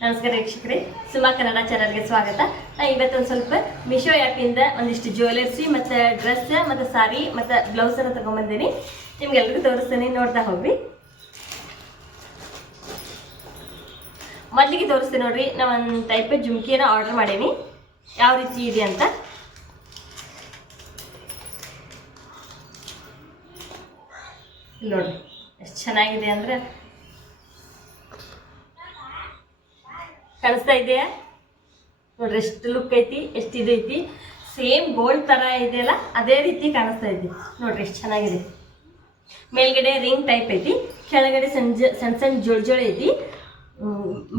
ನಮಸ್ಕಾರ ವೀಕ್ಷಕರೇ, ಸುಮಾ ಕನ್ನಡ ಚಾನಲ್ಗೆ ಸ್ವಾಗತ. ಇವತ್ತೊಂದು ಸ್ವಲ್ಪ ಮಿಶೋ ಆ್ಯಪಿಂದ ಒಂದಿಷ್ಟು ಜ್ಯುವೆಲರ್ಸಿ ಮತ್ತು ಡ್ರೆಸ್ ಮತ್ತು ಸಾರಿ ಮತ್ತು ಬ್ಲೌಸನ್ನು ತೊಗೊಂಬಂದೀನಿ. ನಿಮ್ಗೆಲ್ರಿಗೂ ತೋರಿಸ್ತೀನಿ, ನೋಡ್ತಾ ಹೋಗ್ರಿ. ಮೊದಲಿಗೆ ತೋರಿಸ್ತೀನಿ ನೋಡ್ರಿ. ನಾನು ಒಂದು ಟೈಪ್ ಜುಮ್ಕಿಯನ್ನು ಆರ್ಡರ್ ಮಾಡೀನಿ, ಯಾವ ರೀತಿ ಇದೆ ಅಂತ. ಇಲ್ಲಿ ನೋಡ್ರಿ ಎಷ್ಟು ಚೆನ್ನಾಗಿದೆ ಅಂದರೆ, ಕಾಣಿಸ್ತಾ ಇದೆಯಾ ನೋಡ್ರಿ? ಎಷ್ಟು ಲುಕ್ ಐತಿ, ಎಷ್ಟು ಇದು ಐತಿ. ಸೇಮ್ ಗೋಲ್ಡ್ ಥರ ಇದೆಯಲ್ಲ, ಅದೇ ರೀತಿ ಕಾಣಿಸ್ತಾ ಐತಿ ನೋಡ್ರಿ. ಎಷ್ಟು ಚೆನ್ನಾಗಿದೆ. ಮೇಲ್ಗಡೆ ರಿಂಗ್ ಟೈಪ್ ಐತಿ, ಕೆಳಗಡೆ ಸಣ್ಣ ಸಣ್ಣ ಜೋಳಿ ಐತಿ.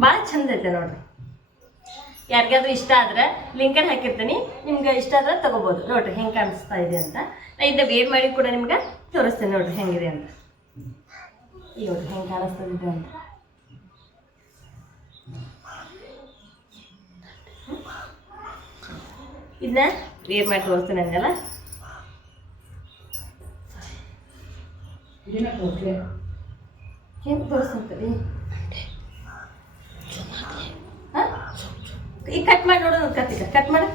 ಭಾಳ ಚಂದ ಐತೆ ನೋಡ್ರಿ. ಯಾರಿಗಾದ್ರೂ ಇಷ್ಟ ಆದ್ರೆ ಲಿಂಕಲ್ಲಿ ಹಾಕಿರ್ತೀನಿ, ನಿಮ್ಗೆ ಇಷ್ಟ ಆದ್ರೆ ತಗೋಬೋದು. ನೋಡ್ರಿ ಹೆಂಗೆ ಕಾಣಿಸ್ತಾ ಇದೆ ಅಂತ. ನಾ ಇದನ್ನ ವೇರ್ ಮಾಡಿ ಕೂಡ ನಿಮ್ಗೆ ತೋರಿಸ್ತೇನೆ ನೋಡ್ರಿ ಹೆಂಗಿದೆ ಅಂತ. ನೋಡ್ರಿ ಹೆಂಗೆ ಕಾಣಿಸ್ತಾ ಇದೆ ಅಂತ. ಇದನ್ನ ವೇರ್ ಮಾಡಿ ತೋರಿಸ್ತೇನೆ ಅಂದಲ್ಲ. ಹೆಂಗೆ ತೋರಿಸ್ತಂತರಿ? ಈಗ ಕಟ್ ಮಾಡಿ ನೋಡೋಣ. ಕಟ್ ಮಾಡಿ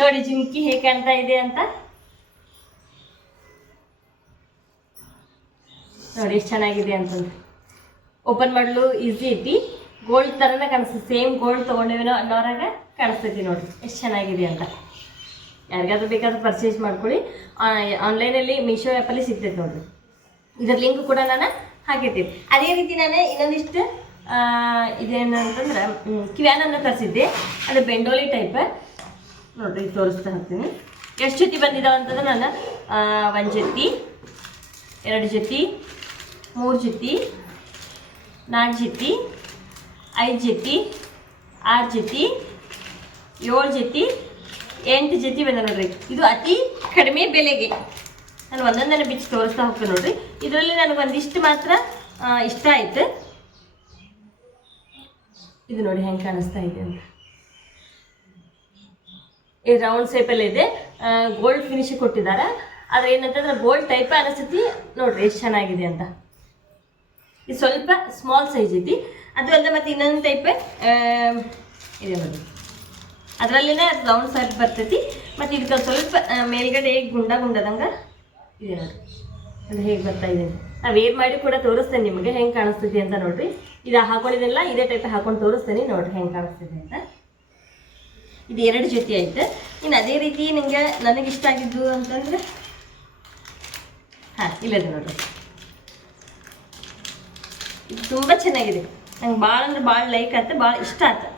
ನೋಡಿ ಜುಮ್ಕಿ ಹೇಗೆ ಕಾಣ್ತಾ ಇದೆ ಅಂತ. ನೋಡಿ ಎಷ್ಟು ಚೆನ್ನಾಗಿದೆ ಅಂತಂದ್ರೆ. ಓಪನ್ ಮಾಡಲು ಈಸಿ ಐತಿ. ಗೋಲ್ಡ್ ಥರನೇ ಕಾಣಿಸ್ತದೆ. ಸೇಮ್ ಗೋಲ್ಡ್ ತೊಗೊಂಡೇವೇನೋ ಅನ್ನೋರಾಗ ಕಾಣಿಸ್ತೈತಿ ನೋಡ್ರಿ. ಎಷ್ಟು ಚೆನ್ನಾಗಿದೆ ಅಂತ. ಯಾರಿಗಾದ್ರೂ ಬೇಕಾದ್ರೂ ಪರ್ಚೇಸ್ ಮಾಡ್ಕೊಳ್ಳಿ. ಆನ್ಲೈನಲ್ಲಿ ಮೀಶೋ ಆ್ಯಪಲ್ಲಿ ಸಿಗ್ತೈತೆ ನೋಡ್ರಿ. ಇದರ ಲಿಂಕ್ ಕೂಡ ನಾನು ಹಾಕಿರ್ತೀನಿ. ಅದೇ ರೀತಿ ನಾನು ಇನ್ನೊಂದಿಷ್ಟು ಇದೇನಂತಂದ್ರೆ ಕಿವ್ಯಾನನ್ನು ತರಿಸಿದ್ದೆ. ಅದು ಬೆಂಡೋಲಿ ಟೈಪ್ ನೋಡ್ರಿ. ತೋರಿಸ್ತಾ ಹೋಗ್ತೀನಿ ಎಷ್ಟು ಜೊತೆ ಬಂದಿದ್ದಾವೆ ಅಂತಂದ್ರೆ, ನಾನು 1 ಜೊತೆ, 2 ಜೊತೆ, 3 ಜೊತೆ, 4 ಜೊತೆ, 5 ಜೊತೆ, 6 ಜೊತೆ, 7 ಜೊತೆ, 8 ಜೊತೆ ಬಂದ ನೋಡ್ರಿ. ಇದು ಅತಿ ಕಡಿಮೆ ಬೆಲೆಗೆ ನಾನು ಒಂದೊಂದನ್ನು ಬಿಚ್ಚಿ ತೋರಿಸ್ತಾ ಹೋಗ್ತೇನೆ ನೋಡ್ರಿ. ಇದರಲ್ಲಿ ನನಗೆ ಒಂದಿಷ್ಟು ಮಾತ್ರ ಇಷ್ಟ ಆಯ್ತು. ಇದು ನೋಡಿ ಹೆಂಗೆ ಕಾಣಿಸ್ತಾ ಇದೆ ಅಂತ. ಈ ರೌಂಡ್ ಶೇಪಲ್ಲಿ ಇದೆ. ಗೋಲ್ಡ್ ಫಿನಿಶ್ ಕೊಟ್ಟಿದ್ದಾರೆ. ಆದರೆ ಏನಂತಂದ್ರೆ ಗೋಲ್ಡ್ ಟೈಪ್ ಅನಿಸ್ತೈತಿ ನೋಡ್ರಿ. ಎಷ್ಟು ಚೆನ್ನಾಗಿದೆ ಅಂತ. ಇದು ಸ್ವಲ್ಪ ಸ್ಮಾಲ್ ಸೈಜ್ ಐತಿ. ಅದು ಅಲ್ಲ, ಮತ್ತು ಇನ್ನೊಂದು ಟೈಪ್ ಇದೆ ನೋಡಿ. ಅದರಲ್ಲಿನೇ ರೌಂಡ್ ಶೇಪ್ ಬರ್ತೈತಿ. ಮತ್ತು ಇದಕ್ಕೆ ಸ್ವಲ್ಪ ಮೇಲ್ಗಡೆ ಗುಂಡದಂಗೆ ಇದೆ ನೋಡಿ. ಅದು ಹೇಗೆ ಬರ್ತಾ ಇದೆ ನಾವು ವೇರ್ ಮಾಡಿ ಕೂಡ ತೋರಿಸ್ತೇನೆ ನಿಮಗೆ ಹೆಂಗೆ ಕಾಣಿಸ್ತೈತಿ ಅಂತ ನೋಡ್ರಿ. ಇದು ಹಾಕೊಂಡಿದ್ದೆಲ್ಲ ಇದೇ ಟೈಪ್ ಹಾಕೊಂಡು ತೋರಿಸ್ತೇನೆ ನೋಡ್ರಿ ಹೆಂಗೆ ಕಾಣಿಸ್ತಿದೆ ಅಂತ. ಇದು 2 ಜೊತೆ ಆಯ್ತು. ಇನ್ನು ಅದೇ ರೀತಿ ನಿಮಗೆ ನನಗಿಷ್ಟ ಆಗಿದ್ದು ಅಂತಂದರೆ ಇಲ್ಲದು ನೋಡ್ರಿ. ಇದು ತುಂಬ ಚೆನ್ನಾಗಿದೆ. ನಂಗೆ ಭಾಳ ಅಂದ್ರೆ ಭಾಳ ಲೈಕ್ ಆಯ್ತು, ಭಾಳ ಇಷ್ಟ ಆಯ್ತು.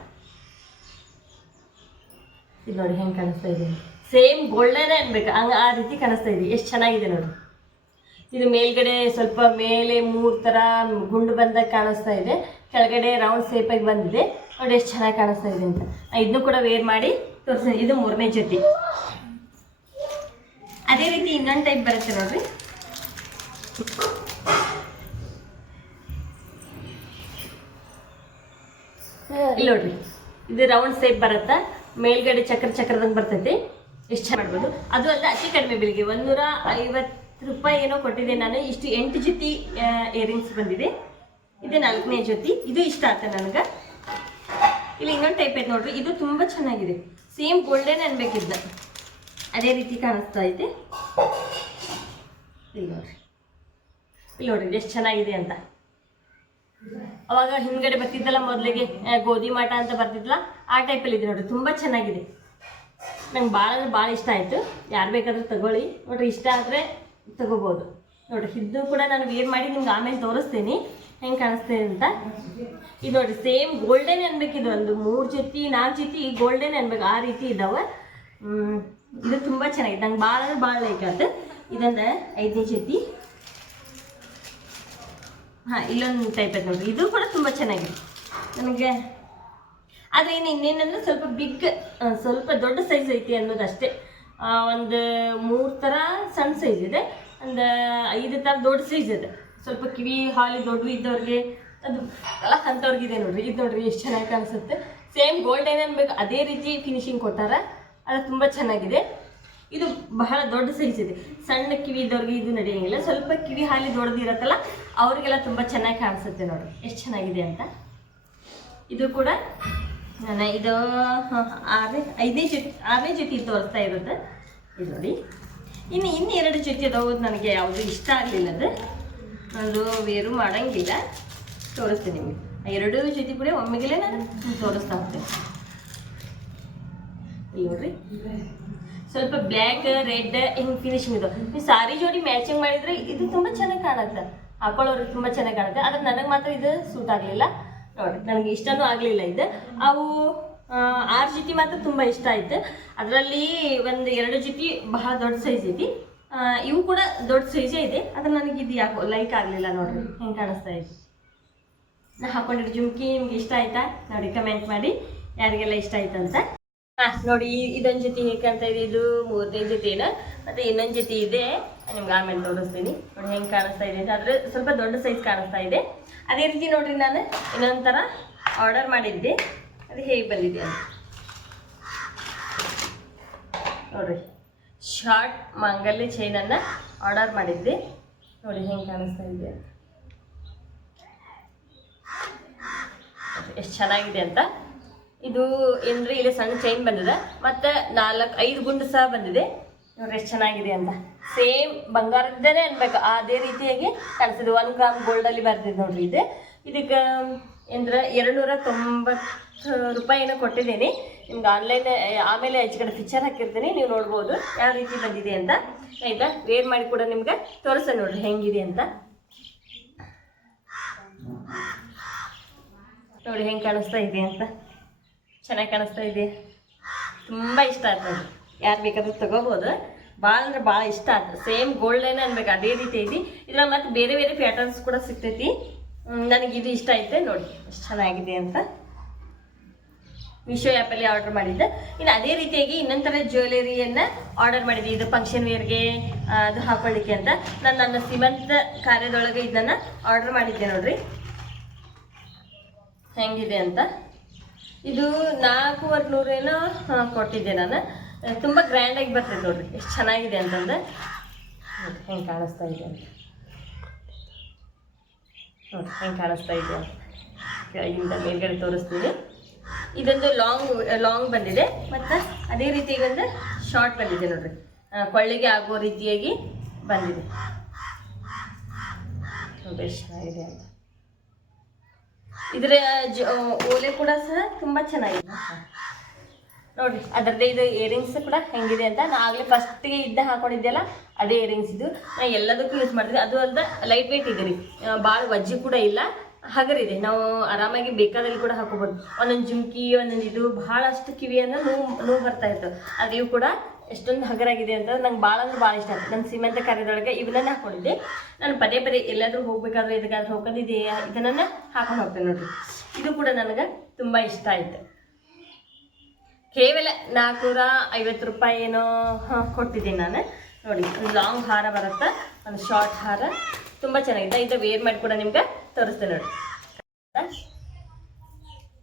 ಇದು ನೋಡಿ ಹೆಂಗೆ ಕಾಣಿಸ್ತಾ ಇದೆ. ಸೇಮ್ ಗೋಲ್ಡನ್ನೇ ಅನ್ಬೇಕು ಹಂಗೆ ಆ ರೀತಿ ಕಾಣಿಸ್ತಾ ಇದೆ. ಎಷ್ಟು ಚೆನ್ನಾಗಿದೆ ನೋಡಿ. ಇದು ಮೇಲ್ಗಡೆ ಸ್ವಲ್ಪ ಮೇಲೆ 3 ಥರ ಗುಂಡು ಬಂದಾಗ ಕಾಣಿಸ್ತಾ ಇದೆ. ಕೆಳಗಡೆ ರೌಂಡ್ ಶೇಪಾಗಿ ಬಂದಿದೆ ನೋಡಿ. ಎಷ್ಟು ಚೆನ್ನಾಗಿ ಕಾಣಿಸ್ತಾ ಇದೆ ಅಂತ. ಇದನ್ನು ಕೂಡ ವೇರ್ ಮಾಡಿ ತೋರಿಸ್ತೀನಿ. ಇದು 3ನೇ ಜೊತೆ. ಅದೇ ರೀತಿ ಇನ್ನೊಂದು ಟೈಪ್ ಬರುತ್ತೆ ನೋಡ್ರಿ. ಇಲ್ಲಿ ನೋಡ್ರಿ. ಇದು ರೌಂಡ್ ಶೇಪ್ ಬರುತ್ತಾ, ಮೇಲ್ಗಡೆ ಚಕ್ರದಂಗೆ ಬರ್ತೈತಿ. ಎಷ್ಟು ಚೆನ್ನಾಗಿ ಮಾಡ್ಬೋದು. ಅದು ಅಲ್ಲ, ಅತಿ ಕಡಿಮೆ ಬೆಲೆಗೆ 150 ರೂಪಾಯಿ ಏನೋ ಕೊಟ್ಟಿದ್ದೆ ನಾನು. ಇಷ್ಟು 8 ಜೊತೆ ಇಯರಿಂಗ್ಸ್ ಬಂದಿದೆ. ಇದು 4ನೇ ಜೊತೆ. ಇದು ಇಷ್ಟ ಆಯ್ತು ನನಗೆ. ಇಲ್ಲಿ ಇನ್ನೊಂದು ಟೈಪ್ ಐತೆ ನೋಡ್ರಿ. ಇದು ತುಂಬ ಚೆನ್ನಾಗಿದೆ. ಸೇಮ್ ಗೋಲ್ಡನ್ ಅನ್ಬೇಕಿದ್ದ ಅದೇ ರೀತಿ ಕಾಣಿಸ್ತಾ ಐತೆ. ಇಲ್ಲಿ ನೋಡ್ರಿ ಎಷ್ಟು ಚೆನ್ನಾಗಿದೆ ಅಂತ. ಅವಾಗ ಹಿಂದ್ಗಡೆ ಬರ್ತಿದ್ದಲ್ಲ ಮೊದಲಿಗೆ ಗೋಧಿ ಮಾಟ ಅಂತ ಬರ್ತಿದ್ಲ, ಆ ಟೈಪಲ್ಲಿ ಇದೆ ನೋಡ್ರಿ. ತುಂಬ ಚೆನ್ನಾಗಿದೆ. ನಂಗೆ ಭಾಳ ಅಂದ್ರೆ ಭಾಳ ಇಷ್ಟ ಆಯಿತು. ಯಾರು ಬೇಕಾದ್ರೂ ತಗೊಳ್ಳಿ ನೋಡ್ರಿ. ಇಷ್ಟ ಆದರೆ ತಗೋಬೋದು ನೋಡ್ರಿ. ಇದು ಕೂಡ ನಾನು ವೇರ್ ಮಾಡಿ ನಿಮ್ಗೆ ಆಮೇಲೆ ತೋರಿಸ್ತೀನಿ ಹೆಂಗೆ ಕಾಣಿಸ್ತೇನೆ ಅಂತ. ಇದು ನೋಡ್ರಿ ಸೇಮ್ ಗೋಲ್ಡನ್ ಅನ್ಬೇಕು. ಇದು ಒಂದು 3 ಜೊತೆ 4 ಜೊತೆ ಗೋಲ್ಡನ್ ಅನ್ಬೇಕು, ಆ ರೀತಿ ಇದ್ದಾವೆ. ಇದು ತುಂಬ ಚೆನ್ನಾಗಿದೆ. ನಂಗೆ ಭಾಳ ಅಂದ್ರೆ ಭಾಳ ಲೈಕ್ ಆಯ್ತು. ಇದೊಂದು 5ನೇ ಜೊತೆ. ಇಲ್ಲೊಂದು ಟೈಪ್ ಐತೆ ನೋಡ್ರಿ. ಇದು ಕೂಡ ತುಂಬ ಚೆನ್ನಾಗಿದೆ ನನಗೆ. ಆದರೆ ಇನ್ನೇನಂದ್ರೆ ಸ್ವಲ್ಪ ಬಿಗ್, ಸ್ವಲ್ಪ ದೊಡ್ಡ ಸೈಜ್ ಐತಿ ಅನ್ನೋದಷ್ಟೇ. ಒಂದು 3 ಥರ ಸಣ್ಣ ಸೈಜ್ ಇದೆ, ಒಂದು 5 ಥರ ದೊಡ್ಡ ಸೈಜ್ ಇದೆ. ಸ್ವಲ್ಪ ಕಿವಿ ಹಾಲಿ ದೊಡ್ಡ ಇದ್ದವ್ರಿಗೆ ಅದು ಎಲ್ಲ ಅಂಥವ್ರಿಗಿದೆ ನೋಡ್ರಿ. ಇದು ನೋಡ್ರಿ ಎಷ್ಟು ಚೆನ್ನಾಗಿ ಕಾಣಿಸುತ್ತೆ. ಸೇಮ್ ಗೋಲ್ಡ್ ಏನು ಅನ್ಬೇಕು ಅದೇ ರೀತಿ ಫಿನಿಶಿಂಗ್ ಕೊಟ್ಟಾರ. ಅದು ತುಂಬ ಚೆನ್ನಾಗಿದೆ. ಇದು ಬಹಳ ದೊಡ್ಡ ಸೈಜ್ ಇದೆ. ಸಣ್ಣ ಕಿವಿ ಇದ್ದವ್ರಿಗೆ ಇದು ನಡೆಯಂಗಿಲ್ಲ. ಸ್ವಲ್ಪ ಕಿವಿ ಹಾಲಿ ದೊಡ್ಡದಿರತ್ತಲ್ಲ ಅವ್ರಿಗೆಲ್ಲ ತುಂಬ ಚೆನ್ನಾಗಿ ಕಾಣಿಸುತ್ತೆ ನೋಡಿ ಎಷ್ಟು ಚೆನ್ನಾಗಿದೆ ಅಂತ. ಇದು ಕೂಡ ನಾನು ಇದು 6ನೇ ಜೊತೆ ತೋರಿಸ್ತಾ ಇರೋದು ಇದು ನೋಡಿ. ಇನ್ನು 2 ಜೊತೆ ಅದಾವು, ನನಗೆ ಯಾವುದು ಇಷ್ಟ ಆಗಲಿಲ್ಲ. ಅದು ವೇರು ಮಾಡೋಂಗಿಲ್ಲ, ತೋರಿಸ್ತೀನಿ ನಿಮಗೆ. 2 ಜೊತೆ ಕೂಡ ಒಮ್ಮೆಗೆ ನಾನು ತೋರಿಸ್ತಾ ಹೋಗ್ತೇನೆ. ಇಲ್ಲಿ ನೋಡ್ರಿ, ಸ್ವಲ್ಪ ಬ್ಲ್ಯಾಕ್ ರೆಡ್ ಹಿಂಗೆ ಫಿನಿಶಿಂಗ್ ಇದು. ನೀವು ಸಾರಿ ಜೋಡಿ ಮ್ಯಾಚಿಂಗ್ ಮಾಡಿದರೆ ಇದು ತುಂಬ ಚೆನ್ನಾಗಿ ಕಾಣುತ್ತೆ, ಹಾಕೊಳ್ಳೋರಿಗೆ ತುಂಬ ಚೆನ್ನಾಗಿ ಕಾಣುತ್ತೆ. ಆದರೆ ನನಗೆ ಮಾತ್ರ ಇದು ಸೂಟ್ ಆಗಲಿಲ್ಲ ನೋಡಿ, ನನಗೆ ಇಷ್ಟನೂ ಆಗಲಿಲ್ಲ ಇದು. ಅವು 6 ಜೊತೆ ಮಾತ್ರ ತುಂಬ ಇಷ್ಟ ಆಯ್ತು. ಅದರಲ್ಲಿ 2 ಜೊತೆ ಬಹಳ ದೊಡ್ಡ ಸೈಜ್ ಐತಿ, ಇವು ಕೂಡ ದೊಡ್ಡ ಸೈಜೇ ಇದೆ. ಆದರೆ ನನಗೆ ಇದು ಯಾಕೋ ಲೈಕ್ ಆಗಲಿಲ್ಲ ನೋಡ್ರಿ, ಹೆಂಗೆ ಕಾಣಿಸ್ತಾ ಇದೆ. ನಾ ಹಾಕೊಂಡಿರೋ ಜುಮ್ಕಿ ನಿಮ್ಗೆ ಇಷ್ಟ ಆಯ್ತಾ ನೋಡಿ, ಕಮೆಂಟ್ ಮಾಡಿ ಯಾರಿಗೆಲ್ಲ ಇಷ್ಟ ಆಯ್ತಂತ. ನೋಡಿ, ಇದೊಂದು ಜೊತೆ ಹೇಗೆ ಕಾಣ್ತಾ ಇದೆ, ಇದು 3ನೇ ಜೊತೆನ. ಮತ್ತು ಇನ್ನೊಂದು ಜೊತೆ ಇದೆ, ನಿಮ್ಗೆ ಆಮೇಲೆ ತೋರಿಸ್ತೀನಿ ನೋಡಿ ಹೆಂಗೆ ಕಾಣಿಸ್ತಾ ಇದೆ ಅಂತ. ಆದರೆ ಸ್ವಲ್ಪ ದೊಡ್ಡ ಸೈಜ್ ಕಾಣಿಸ್ತಾ ಇದೆ. ಅದೇ ರೀತಿ ನೋಡ್ರಿ, ನಾನು ಇನ್ನೊಂದು ಥರ ಆರ್ಡರ್ ಮಾಡಿದ್ದೆ, ಅದು ಹೇಗೆ ಬಂದಿದೆ ಅಂತ ನೋಡ್ರಿ. ಶಾರ್ಟ್ ಮಾಂಗಲ್ಯ ಚೈನನ್ನು ಆರ್ಡರ್ ಮಾಡಿದ್ದೆ ನೋಡಿ, ಹೆಂಗೆ ಕಾಣಿಸ್ತಾ ಇದೆ ಅಂತ, ಎಷ್ಟು ಚೆನ್ನಾಗಿದೆ ಅಂತ. ಇದು ಏನ್ರಿ, ಇಲ್ಲಿ ಸಣ್ಣ ಚೈನ್ ಬಂದಿದೆ, ಮತ್ತು 4-5 ಗುಂಡು ಸಹ ಬಂದಿದೆ ನೋಡ್ರಿ, ಎಷ್ಟು ಚೆನ್ನಾಗಿದೆ ಅಂತ. ಸೇಮ್ ಬಂಗಾರದ್ದೇ ಅನ್ಬೇಕು, ಅದೇ ರೀತಿಯಾಗಿ ಕಾಣಿಸ್ತಿದೆ. 1 ಗ್ರಾಮ್ ಗೋಲ್ಡಲ್ಲಿ ಬರ್ತಿದೆ ನೋಡ್ರಿ. ಇದಕ್ಕೆ ಅಂದ್ರೆ 290 ರೂಪಾಯಿನ ಕೊಟ್ಟಿದ್ದೀನಿ. ನಿಮ್ಗೆ ಆನ್ಲೈನ್ ಆಮೇಲೆ ಹೆಚ್ಚು ಕಡೆ ಪಿಕ್ಚರ್ ಹಾಕಿರ್ತೀನಿ, ನೀವು ನೋಡ್ಬೋದು ಯಾವ ರೀತಿ ಬಂದಿದೆ ಅಂತ. ಆಯಿತಾ, ವೇರ್ ಮಾಡಿ ಕೂಡ ನಿಮ್ಗೆ ತೋರಿಸ ನೋಡ್ರಿ ಹೆಂಗಿದೆ ಅಂತ. ನೋಡಿ ಹೆಂಗೆ ಕಾಣಿಸ್ತಾ ಇದೆ ಅಂತ, ಚೆನ್ನಾಗಿ ಕಾಣಿಸ್ತಾ ಇದೆ, ತುಂಬ ಇಷ್ಟ ಆಯ್ತು ನೋಡಿ. ಯಾರು ಬೇಕಾದ್ರೂ ತಗೋಬೋದು, ಭಾಳ ಅಂದ್ರೆ ಭಾಳ ಇಷ್ಟ ಆಯ್ತು. ಸೇಮ್ ಗೋಲ್ಡೇನ ಅನ್ಬೇಕು, ಅದೇ ರೀತಿ ಐತಿ. ಇದ್ರಾಗ ಮತ್ತು ಬೇರೆ ಬೇರೆ ಪ್ಯಾಟರ್ನ್ಸ್ ಕೂಡ ಸಿಗ್ತೈತಿ. ನನಗೆ ಇದು ಇಷ್ಟ ಐತೆ ನೋಡಿ, ಎಷ್ಟು ಚೆನ್ನಾಗಿದೆ ಅಂತ. ಮೀಶೋ ಆ್ಯಪಲ್ಲಿ ಆರ್ಡರ್ ಮಾಡಿದ್ದೆ. ಇನ್ನು ಅದೇ ರೀತಿಯಾಗಿ ಇನ್ನೊಂದು ಥರ ಜ್ಯುವೆಲರಿಯನ್ನು ಆರ್ಡರ್ ಮಾಡಿದ್ದೆ, ಇದು ಫಂಕ್ಷನ್ ವೇರ್ಗೆ ಅದು ಹಾಕೊಳ್ಳಿಕ್ಕೆ ಅಂತ. ನಾನು ನನ್ನ ಸೀಮಂತ ಕಾರ್ಯದೊಳಗೆ ಇದನ್ನು ಆರ್ಡರ್ ಮಾಡಿದ್ದೆ ನೋಡ್ರಿ, ಹೆಂಗಿದೆ ಅಂತ. ಇದು 400 ಏನೋ ಕೊಟ್ಟಿದ್ದೆ ನಾನು. ತುಂಬ ಗ್ರ್ಯಾಂಡಾಗಿ ಬರ್ತದೆ ನೋಡ್ರಿ, ಎಷ್ಟು ಚೆನ್ನಾಗಿದೆ ಅಂತಂದ್ರೆ. ಹೆಂಗೆ ಕಾಣಿಸ್ತಾ ಇದೆ ಅಂತ ನೋಡಿ, ಹೆಂಗೆ ಕಾಣಿಸ್ತಾ ಇದೆ ಅಂತ ಕೆಳಗಿಂದ ಮೇಲ್ಗಡೆ ತೋರಿಸ್ತೀನಿ. ಇದೊಂದು ಲಾಂಗ್ ಬಂದಿದೆ, ಮತ್ತು ಅದೇ ರೀತಿಯಾಗಿ ಒಂದು ಶಾರ್ಟ್ ಬಂದಿದೆ ನೋಡ್ರಿ, ಕೊಳ್ಳಿಗೆ ಆಗೋ ರೀತಿಯಾಗಿ ಬಂದಿದೆ ನೋಡಿ, ಎಷ್ಟು ಚೆನ್ನಾಗಿದೆ ಅಂತ. ಇದರ ಓಲೆ ಕೂಡ ಸಹ ತುಂಬ ಚೆನ್ನಾಗಿದೆ ನೋಡಿರಿ. ಅದರದ್ದೇ ಇದು ಇಯರಿಂಗ್ಸ್ ಕೂಡ ಹೆಂಗಿದೆ ಅಂತ. ನಾ ಆಗಲೇ ಫಸ್ಟಿಗೆ ಹಾಕೊಂಡಿದ್ದೆಲ್ಲ ಅದೇ ಇಯರಿಂಗ್ಸ್. ಇದು ನಾ ಎಲ್ಲದಕ್ಕೂ ಯೂಸ್ ಮಾಡ್ತೀನಿ. ಅದು ಅಲ್ಲದೆ ಲೈಟ್ ವೇಟ್ ಇದೆ ರೀ, ಭಾಳ ವಜ್ಜಿ ಕೂಡ ಇಲ್ಲ, ಹಗರಿದೆ. ನಾವು ಆರಾಮಾಗಿ ಬೇಕಾದಲ್ಲಿ ಕೂಡ ಹಾಕೋಬೋದು. ಒಂದೊಂದು ಜುಮ್ಕಿ, ಒಂದೊಂದು ಇದು ಭಾಳಷ್ಟು ಕಿವಿಯನ್ನು ನೋವು ಬರ್ತಾ ಇತ್ತು. ಅದು ಇವು ಕೂಡ ಎಷ್ಟೊಂದು ಹಗರಾಗಿದೆ ಅಂತ ನಂಗೆ ಭಾಳ ಅಂದ್ರೆ ಭಾಳ ಇಷ್ಟ ಆಯ್ತು. ನನ್ನ ಸೀಮಂತ ಕಾರ್ಯದೊಳಗೆ ಇವನ್ನ ಹಾಕೊಂಡಿದ್ದೆ. ನಾನು ಪದೇ ಎಲ್ಲಾದರೂ ಹೋಗ್ಬೇಕಾದ್ರೆ ಇದಕ್ಕಾದ್ರೂ ಹೋಗೋದಿದೆ, ಇದನ್ನು ಹಾಕೊಂಡು ಹೋಗ್ತೇನೆ ನೋಡ್ರಿ. ಇದು ಕೂಡ ನನಗೆ ತುಂಬ ಇಷ್ಟ ಆಯಿತು. ಕೇವಲ 450 ರೂಪಾಯಿ ಏನೋ ಕೊಟ್ಟಿದ್ದೀನಿ ನಾನು ನೋಡಿ. ಒಂದು ಲಾಂಗ್ ಹಾರ ಬರುತ್ತೆ, ಒಂದು ಶಾರ್ಟ್ ಹಾರ, ತುಂಬ ಚೆನ್ನಾಗಿದೆ. ಇದು ವೇರ್ ಮಾಡಿ ಕೂಡ ನಿಮ್ಗೆ ತೋರಿಸ್ತೇನೆ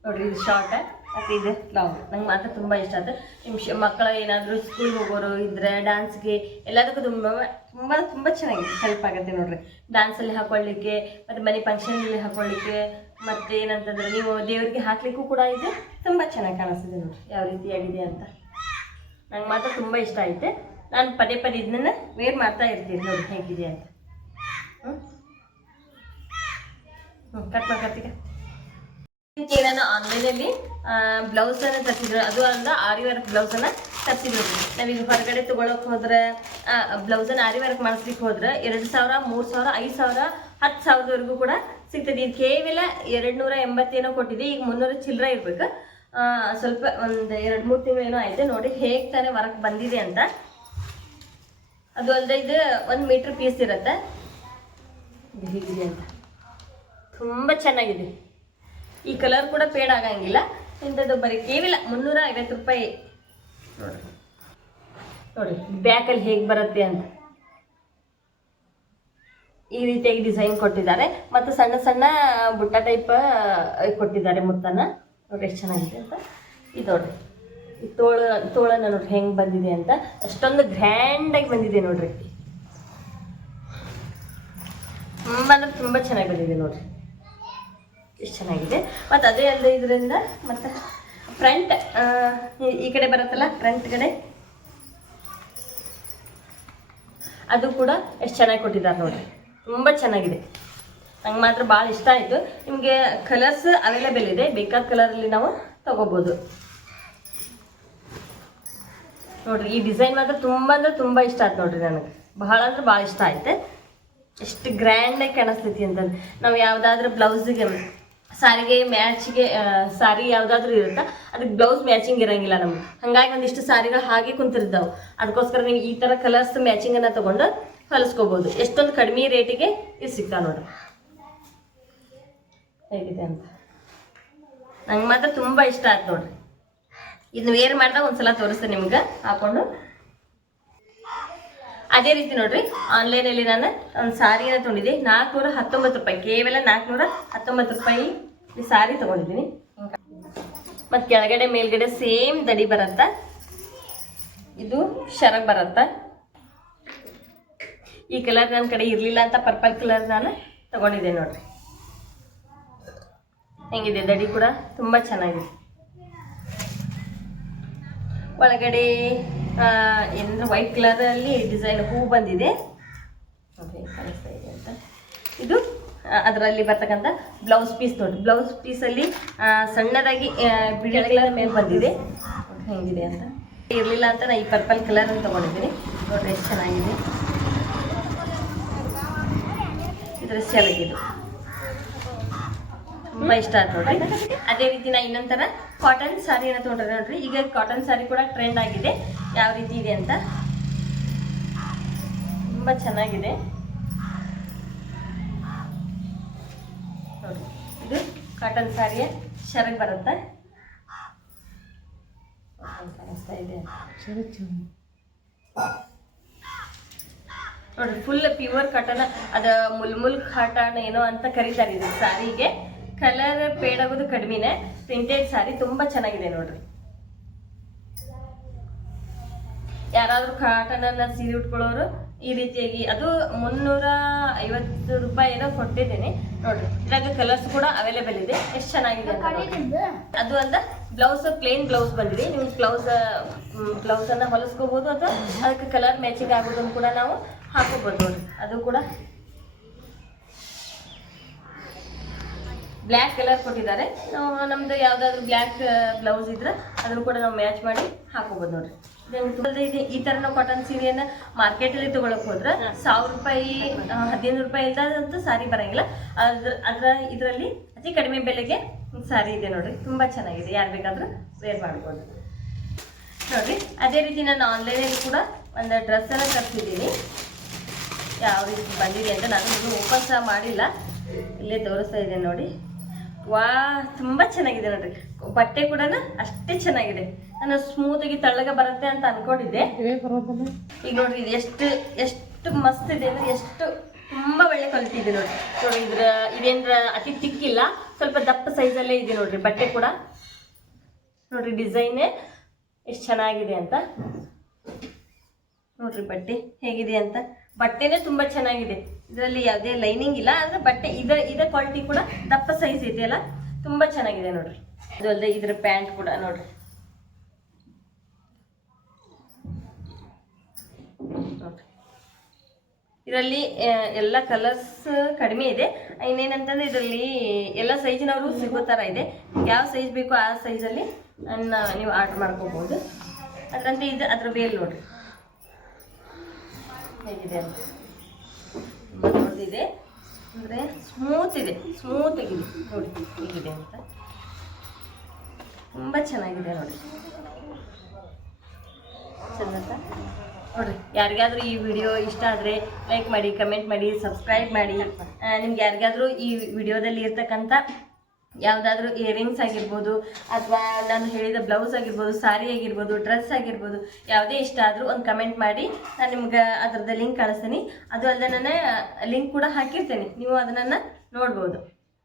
ನೋಡ್ರಿ. ಇದು ಶಾರ್ಟ್ ಮತ್ತು ಇದು ಲಾಂಗ್. ನಂಗೆ ಮಾತ್ರ ತುಂಬ ಇಷ್ಟ ಆಯ್ತು. ನಿಮ್ಮ ಮಕ್ಕಳು ಏನಾದರೂ ಸ್ಕೂಲ್ಗೆ ಹೋಗೋರು ಇದ್ದರೆ ಡ್ಯಾನ್ಸ್ಗೆ ಎಲ್ಲದಕ್ಕೂ ತುಂಬ ಚೆನ್ನಾಗಿದೆ, ಹೆಲ್ಪ್ ಆಗುತ್ತೆ ನೋಡ್ರಿ. ಡ್ಯಾನ್ಸಲ್ಲಿ ಹಾಕೊಳ್ಳಿಕ್ಕೆ, ಮತ್ತು ಮನೆ ಫಂಕ್ಷನಲ್ಲಿ ಹಾಕೊಳ್ಳಿಕ್ಕೆ, ಮತ್ತು ಏನಂತಂದರೆ ನೀವು ದೇವರಿಗೆ ಹಾಕಲಿಕ್ಕೂ ಕೂಡ ಇದೆ. ತುಂಬ ಚೆನ್ನಾಗಿ ಕಾಣಿಸ್ತಿದೆ ನೋಡ್ರಿ ಯಾವ ರೀತಿಯಾಗಿದೆ ಅಂತ. ನಂಗೆ ಮಾತ್ರ ತುಂಬ ಇಷ್ಟ ಆಯಿತು. ನಾನು ಪದೇ ಇದನ್ನ ವೇರ್ ಮಾಡ್ತಾ ಇರ್ತೀನಿ ನೋಡಿ ಹೇಗಿದೆ ಅಂತ. ಕಟ್ ಮಾಡ್ಕೊತೀಗ. ನಾನು ಆನ್ಲೈನಲ್ಲಿ ಬ್ಲೌಸನ್ನು ತರಿಸಿದ್ರು, ಅದು ಅಲ್ಲ ಆರಿ ವರ್ಕ್ ಬ್ಲೌಸನ್ನು ತರಿಸಿದ್ರು. ನಾವೀಗ ಹೊರಗಡೆ ತೊಗೊಳಕ್ಕೆ ಹೋದ್ರೆ ಬ್ಲೌಸನ್ನು ಆರಿ ವರ್ಕ್ ಮಾಡಿಸ್ಲಿಕ್ಕೆ ಹೋದ್ರೆ 2000, 3000, 5000, 10,000ವರೆಗೂ ಕೂಡ ಸಿಗ್ತದೆ. ಇದು ಕೇವಲ 280 ಏನೋ ಕೊಟ್ಟಿದೆ. ಈಗ 300 ಚಿಲ್ಲರೆ ಇರ್ಬೇಕು. ಸ್ವಲ್ಪ ಒಂದು 2-3 ತಿಂಗಳು ಏನೋ ಆಯಿತು ನೋಡಿ ಹೇಗೆ ತಾನೇ ವರ್ಕ್ ಬಂದಿದೆ ಅಂತ. ಅದು ಅಲ್ಲದೆ ಇದು 1 ಮೀಟ್ರ್ ಪೀಸ್ ಇರುತ್ತೆ. ಹೇಗಿದೆ ಅಂತ ತುಂಬ ಚೆನ್ನಾಗಿದೆ. ಈ ಕಲರ್ ಕೂಡ ಫೇಡ್ ಆಗಂಗಿಲ್ಲ. ಇಂಥದ್ದು ಬರೀ ಕೇವಲ 350 ರೂಪಾಯಿ ನೋಡ್ರಿ. ನೋಡಿ ಬ್ಯಾಕಲ್ಲಿ ಹೇಗೆ ಬರುತ್ತೆ ಅಂತ ಈ ರೀತಿಯಾಗಿ ಡಿಸೈನ್ ಕೊಟ್ಟಿದ್ದಾರೆ. ಮತ್ತು ಸಣ್ಣ ಸಣ್ಣ ಬುಟ್ಟ ಟೈಪ್ ಕೊಟ್ಟಿದ್ದಾರೆ ಮುತ್ತನ್ನು. ನೋಡಿ ಎಷ್ಟು ಚೆನ್ನಾಗಿದೆ ಅಂತ. ಇದು ನೋಡ್ರಿ ಈ ತೋಳನ್ನ ನೋಡ್ರಿ ಹೆಂಗೆ ಬಂದಿದೆ ಅಂತ, ಅಷ್ಟೊಂದು ಗ್ರ್ಯಾಂಡಾಗಿ ಬಂದಿದೆ ನೋಡ್ರಿ. ತುಂಬ ಅಂದ್ರೆ ತುಂಬ ಚೆನ್ನಾಗಿ ಬಂದಿದೆ ನೋಡ್ರಿ, ಎಷ್ಟು ಚೆನ್ನಾಗಿದೆ. ಮತ್ತು ಅದೇ ಅಲ್ಲದೆ ಇದರಿಂದ ಮತ್ತು ಫ್ರಂಟ್ ಈ ಕಡೆ ಬರುತ್ತಲ್ಲ, ಫ್ರಂಟ್ ಕಡೆ ಅದು ಕೂಡ ಎಷ್ಟು ಚೆನ್ನಾಗಿ ಕೊಟ್ಟಿದ್ದಾರೆ ನೋಡ್ರಿ, ತುಂಬ ಚೆನ್ನಾಗಿದೆ. ನಂಗೆ ಮಾತ್ರ ಭಾಳ ಇಷ್ಟ ಆಯಿತು. ನಿಮಗೆ ಕಲರ್ಸ್ ಅವೈಲೇಬಲ್ ಇದೆ, ಬೇಕಾದ ಕಲರಲ್ಲಿ ನಾವು ತಗೋಬೋದು ನೋಡ್ರಿ. ಈ ಡಿಸೈನ್ ಮಾತ್ರ ತುಂಬ ಅಂದ್ರೆ ತುಂಬ ಇಷ್ಟ ಆಯ್ತು ನೋಡ್ರಿ, ನನಗೆ ಭಾಳ ಅಂದ್ರೆ ಭಾಳ ಇಷ್ಟ ಆಯ್ತು. ಎಷ್ಟು ಗ್ರ್ಯಾಂಡಾಗಿ ಕಾಣಿಸ್ತೈತಿ ಅಂತಂದು. ನಾವು ಯಾವುದಾದ್ರೂ ಬ್ಲೌಸಿಗೆ ಸಾರಿಗೆ ಮ್ಯಾಚಿಗೆ ಸಾರಿ ಯಾವುದಾದ್ರೂ ಇರುತ್ತಾ, ಅದಕ್ಕೆ ಬ್ಲೌಸ್ ಮ್ಯಾಚಿಂಗ್ ಇರೋಂಗಿಲ್ಲ ನಮ್ಗೆ. ಹಾಗಾಗಿ ಒಂದಿಷ್ಟು ಸಾರಿಗಳು ಹಾಗೆ ಕುಂತಿರ್ತಾವೆ. ಅದಕ್ಕೋಸ್ಕರ ನೀವು ಈ ಥರ ಕಲರ್ಸ್ ಮ್ಯಾಚಿಂಗನ್ನು ತೊಗೊಂಡು ಹೊಲಿಸ್ಕೋಬೋದು. ಎಷ್ಟೊಂದು ಕಡಿಮೆ ರೇಟಿಗೆ ಇದು ಸಿಗ್ತಾವೆ ನೋಡ್ರಿ. ಹೇಗಿದೆ ಅಂತ ನಂಗೆ ಮಾತ್ರ ತುಂಬ ಇಷ್ಟ ಆಯ್ತು ನೋಡ್ರಿ. ಇದನ್ನ ವೇರ್ ಮಾಡಿದಾಗ ಒಂದ್ಸಲ ತೋರಿಸ್ತೇನೆ ನಿಮ್ಗೆ ಹಾಕೊಂಡು. ಅದೇ ರೀತಿ ನೋಡ್ರಿ, ಆನ್ಲೈನಲ್ಲಿ ನಾನು ಒಂದು ಸಾರಿನ ತೊಗೊಂಡಿದ್ದೆ, 419 ರೂಪಾಯಿ, ಕೇವಲ 419 ರೂಪಾಯಿ ಈ ಸಾರಿ ತೊಗೊಂಡಿದ್ದೀನಿ. ಮತ್ತು ಕೆಳಗಡೆ ಮೇಲ್ಗಡೆ ಸೇಮ್ ದಡಿ ಬರತ್ತ, ಇದು ಶರಗ್ ಬರತ್ತ. ಈ ಕಲರ್ ನನ್ನ ಕಡೆ ಇರಲಿಲ್ಲ ಅಂತ ಪರ್ಪಲ್ ಕಲರ್ ನಾನು ತಗೊಂಡಿದ್ದೆ ನೋಡ್ರಿ. ಹೆಂಗಿದೆ ದಡಿ ಕೂಡ ತುಂಬ ಚೆನ್ನಾಗಿದೆ. ಒಳಗಡೆ ಏನಂದ್ರೆ ವೈಟ್ ಕಲರಲ್ಲಿ ಡಿಸೈನ್ ಹೂ ಬಂದಿದೆ ನೋಡಿ, ಕಾಣಿಸ್ತಾ ಇದೆ ಅಂತ. ಇದು ಅದರಲ್ಲಿ ಬರ್ತಕ್ಕಂಥ ಬ್ಲೌಸ್ ಪೀಸ್ ನೋಡಿ. ಬ್ಲೌಸ್ ಪೀಸಲ್ಲಿ ಸಣ್ಣದಾಗಿ ಬಿಳಿ ಕಲರ್ ಮೇಲೆ ಬಂದಿದೆ, ಹೆಂಗಿದೆ ಅಂತ. ಇರಲಿಲ್ಲ ಅಂತ ನಾನು ಈ ಪರ್ಪಲ್ ಕಲರ್ ಅಂತ ತೊಗೊಂಡಿದ್ದೀನಿ ನೋಡ್ರಿ, ಎಷ್ಟು ಚೆನ್ನಾಗಿದೆ. ಇದರ ಸೆರಗಿದು ತುಂಬ ಇಷ್ಟ ಆಯ್ತು ನೋಡ್ರಿ. ಅದೇ ರೀತಿ ನಾ ಇನ್ನೊಂಥರ ಕಾಟನ್ ಸ್ಯಾರಿಯನ್ನು ತೊಗೊಂಡ್ರೆ ನೋಡ್ರಿ. ಈಗ ಕಾಟನ್ ಸ್ಯಾರಿ ಕೂಡ ಟ್ರೆಂಡ್ ಆಗಿದೆ, ಯಾವ ರೀತಿ ಇದೆ ಅಂತ. ತುಂಬ ಚೆನ್ನಾಗಿದೆ ನೋಡಿ. ಇದು ಕಾಟನ್ ಸ್ಯಾರಿಯ ಶರಗ್ ಬರುತ್ತೆ, ಕಾಣಿಸ್ತಾ ಇದೆ ನೋಡ್ರಿ. ಫುಲ್ ಪ್ಯೂರ್ ಕಾಟನ್, ಅದ ಮುಲ್ಮುಲ್ ಕಾಟನ್ ಏನೋ ಅಂತ ಕರೀತಾರೆ ಇದು ಸ್ಯಾರಿಗೆ. ಕಲರ್ ಫೇಡ್ ಆಗೋದು ಕಡಿಮೆನೆ, ಪ್ರಿಂಟೆಡ್ ಸ್ಯಾರಿ ತುಂಬ ಚೆನ್ನಾಗಿದೆ ನೋಡ್ರಿ. ಯಾರಾದರೂ ಕಾಟನನ್ನ ಸೀರೆ ಉಟ್ಕೊಳ್ಳೋರು ಈ ರೀತಿಯಾಗಿ, ಅದು 350 ರೂಪಾಯಿ ಏನೋ ಕೊಟ್ಟಿದ್ದೇನೆ ನೋಡ್ರಿ. ಇದ್ರಾಗ ಕಲರ್ಸ್ ಕೂಡ ಅವೈಲೇಬಲ್ ಇದೆ, ಎಷ್ಟು ಚೆನ್ನಾಗಿದೆ ಅಂತ. ಅದು ಅಲ್ಲ, ಬ್ಲೌಸ್ ಪ್ಲೇನ್ ಬ್ಲೌಸ್ ಬಂದಿದೆ. ನಿಮ್ಗೆ ಬ್ಲೌಸನ್ನು ಹೊಲಿಸ್ಕೋಬೋದು, ಅಥವಾ ಅದಕ್ಕೆ ಕಲರ್ ಮ್ಯಾಚಿಂಗ್ ಆಗೋದನ್ನು ಕೂಡ ನಾವು ಹಾಕೋಬೋದು ನೋಡ್ರಿ. ಅದು ಕೂಡ ಬ್ಲ್ಯಾಕ್ ಕಲರ್ ಕೊಟ್ಟಿದ್ದಾರೆ. ನಮ್ದು ಯಾವುದಾದ್ರೂ ಬ್ಲ್ಯಾಕ್ ಬ್ಲೌಸ್ ಇದ್ರೆ ಅದನ್ನು ಕೂಡ ನಾವು ಮ್ಯಾಚ್ ಮಾಡಿ ಹಾಕೋಬೋದು ನೋಡ್ರಿ. ಇದೆ ಈ ಥರ ನಾವು ಕಾಟನ್ ಸೀರೆಯನ್ನು ಮಾರ್ಕೆಟಲ್ಲಿ ತೊಗೊಳಕ್ಕೆ ಹೋದ್ರೆ 1000 ರೂಪಾಯಿ 15 ರೂಪಾಯಿ ಇಲ್ಲದಂತೂ ಸಾರಿ ಬರೋಂಗಿಲ್ಲ. ಇದರಲ್ಲಿ ಅತಿ ಕಡಿಮೆ ಬೆಲೆಗೆ ಸಾರಿ ಇದೆ ನೋಡ್ರಿ, ತುಂಬ ಚೆನ್ನಾಗಿದೆ. ಯಾರು ಬೇಕಾದರೂ ವೇರ್ ಮಾಡ್ಬೋದು ನೋಡ್ರಿ. ಅದೇ ರೀತಿ ನಾನು ಆನ್ಲೈನಲ್ಲಿ ಕೂಡ ಒಂದು ಡ್ರೆಸ್ಸನ್ನು ತರಿಸಿದ್ದೀನಿ. ಯಾವ ರೀತಿ ಬಂದಿದೆ ಅಂತ ನಾನು ಇನ್ನೂ ಓಪನ್ ಸಹ ಮಾಡಿಲ್ಲ, ಇಲ್ಲೇ ತೋರಿಸ್ತಾ ಇದೆ ನೋಡಿ. ವಾ, ತುಂಬ ಚೆನ್ನಾಗಿದೆ ನೋಡ್ರಿ. ಬಟ್ಟೆ ಕೂಡ ಅಷ್ಟೇ ಚೆನ್ನಾಗಿದೆ. ನಾನು ಸ್ಮೂತಾಗಿ ತೆಳ್ಳಗೆ ಬರುತ್ತೆ ಅಂತ ಅನ್ಕೊಂಡಿದ್ದೆ, ಈಗ ನೋಡ್ರಿ ಇದು ಎಷ್ಟು ಮಸ್ತ್ ಇದೆ ಅಂದ್ರೆ, ಎಷ್ಟು ತುಂಬ ಒಳ್ಳೆ ಕ್ವಾಲಿಟಿ ಇದೆ ನೋಡ್ರಿ. ನೋಡಿ ಇದೇನ್ರ ಅತಿ ತಿಕ್ಕಿಲ್ಲ, ಸ್ವಲ್ಪ ದಪ್ಪ ಸೈಜಲ್ಲೇ ಇದೆ ನೋಡ್ರಿ. ಬಟ್ಟೆ ಕೂಡ ನೋಡ್ರಿ, ಡಿಸೈನೇ ಎಷ್ಟು ಚೆನ್ನಾಗಿದೆ ಅಂತ ನೋಡ್ರಿ. ಬಟ್ಟೆ ಹೇಗಿದೆ ಅಂತ, ಬಟ್ಟೆನೇ ತುಂಬ ಚೆನ್ನಾಗಿದೆ. ಇದರಲ್ಲಿ ಯಾವುದೇ ಲೈನಿಂಗ್ ಇಲ್ಲ, ಅಂದರೆ ಬಟ್ಟೆ ಇದರ ಕ್ವಾಲಿಟಿ ಕೂಡ ದಪ್ಪ ಸೈಜ್ ಇದೆಯಲ್ಲ, ತುಂಬ ಚೆನ್ನಾಗಿದೆ ನೋಡ್ರಿ. ಅದು ಅಲ್ಲದೆ ಇದರ ಪ್ಯಾಂಟ್ ಕೂಡ ನೋಡ್ರಿ, ಇದರಲ್ಲಿ ಎಲ್ಲ ಕಲರ್ಸ್ ಕಡಿಮೆ ಇದೆ. ಇನ್ನೇನಂತಂದ್ರೆ ಇದರಲ್ಲಿ ಎಲ್ಲ ಸೈಜಿನವರು ಸಿಗೋ ಥರ ಇದೆ. ಯಾವ ಸೈಜ್ ಬೇಕೋ ಆ ಸೈಜಲ್ಲಿ ನೀವು ಆರ್ಡರ್ ಮಾಡ್ಕೋಬೋದು. ಅದರಂತೆ ಇದು ಅದ್ರ ಬೇಲ್ ನೋಡ್ರಿ ಹೇಗಿದೆ ಅಂತ. ನೋಡಿದೆ ಅಂದರೆ ಸ್ಮೂತ್ ಆಗಿದೆ ನೋಡಿ ಹೇಗಿದೆ ಅಂತ. ತುಂಬ ಚೆನ್ನಾಗಿದೆ ನೋಡಿ, ಚೆಂದ ನೋಡ್ರಿ. ಯಾರಿಗಾದ್ರೂ ಈ ವಿಡಿಯೋ ಇಷ್ಟ ಆದರೆ ಲೈಕ್ ಮಾಡಿ, ಕಮೆಂಟ್ ಮಾಡಿ, ಸಬ್ಸ್ಕ್ರೈಬ್ ಮಾಡಿ. ನಿಮ್ಗೆ ಯಾರಿಗಾದ್ರೂ ಈ ವಿಡಿಯೋದಲ್ಲಿ ಇರ್ತಕ್ಕಂಥ ಯಾವುದಾದ್ರೂ ಇಯರಿಂಗ್ಸ್ ಆಗಿರ್ಬೋದು, ಅಥವಾ ನಾನು ಹೇಳಿದ ಬ್ಲೌಸ್ ಆಗಿರ್ಬೋದು, ಸಾರಿ ಆಗಿರ್ಬೋದು, ಡ್ರೆಸ್ ಆಗಿರ್ಬೋದು, ಯಾವುದೇ ಇಷ್ಟ ಆದರೂ ಒಂದು ಕಮೆಂಟ್ ಮಾಡಿ. ನಾನು ನಿಮ್ಗೆ ಅದರದ್ದು ಲಿಂಕ್ ಕಳಿಸ್ತೀನಿ. ಅದು ಅಲ್ಲದೆ ನಾನು ಲಿಂಕ್ ಕೂಡ ಹಾಕಿರ್ತೇನೆ, ನೀವು ಅದನ್ನು ನೋಡ್ಬೋದು.